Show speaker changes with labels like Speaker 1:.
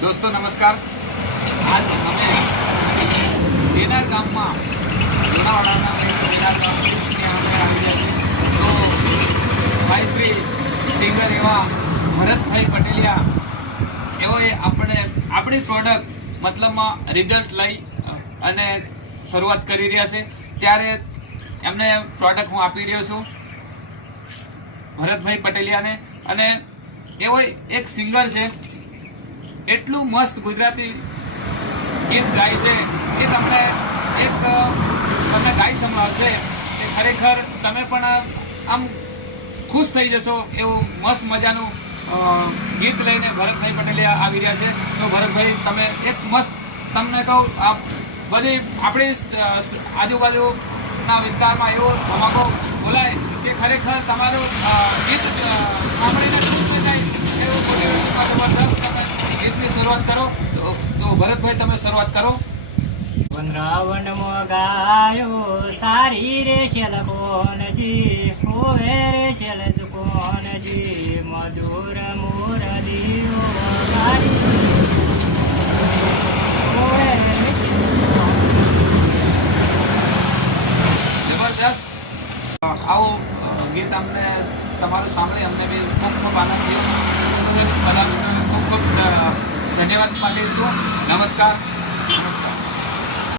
Speaker 1: દોસ્તો, નમસ્કાર. આજ અમે દેનાર ગામમાં લુણાવાડાના દેનાર ગામ ત્યાં આવી ગયા છીએ. તો ભાઈ શ્રી સિંગર એવા ભરતભાઈ પટેલિયા, એઓએ આપણે, આપણી પ્રોડક્ટ મતલબમાં રિઝલ્ટ લઈ અને શરૂઆત કરી રહ્યા છે. ત્યારે એમને પ્રોડક્ટ હું આપી રહ્યો છું ભરતભાઈ પટેલિયાને. અને એવો એક સિંગર છે એટલું મસ્ત ગુજરાતી ગીત ગાય છે. એ તમને એક તમને ગાઈ સંભળાવશે કે ખરેખર તમે પણ આમ ખુશ થઈ જશો એવું મસ્ત મજાનું ગીત લઈને ભરતભાઈ પટેલે આવી રહ્યા છે. તો ભરતભાઈ, તમે એક મસ્ત, તમને કહું આ બધી આપણી આજુબાજુના વિસ્તારમાં એવો ધમાકો બોલાય કે ખરેખર તમારું ગીત અ, સાંભળીને ખુશ થઈ જાય એવું બોલી જબરદસ્ત તમે ગીતની શરૂઆત કરો. તો ભરતભાઈ તમે શરૂઆત કરો.
Speaker 2: વનરાવણ ગાયો સારી રે શેલ કોનજી હોવે રે શેલ કોનજી મધુર મોર દીવો ગારી હોવે
Speaker 1: જબરદસ્ત આવું ગીત અમને તમારું સાંભળી અમને બી ખૂબ ખૂબ આનંદ થયો બધા મિત્રોને ખૂબ ખૂબ અ, ધન્યવાદ પાઠવું છું. નમસ્કાર. નમસ્કાર.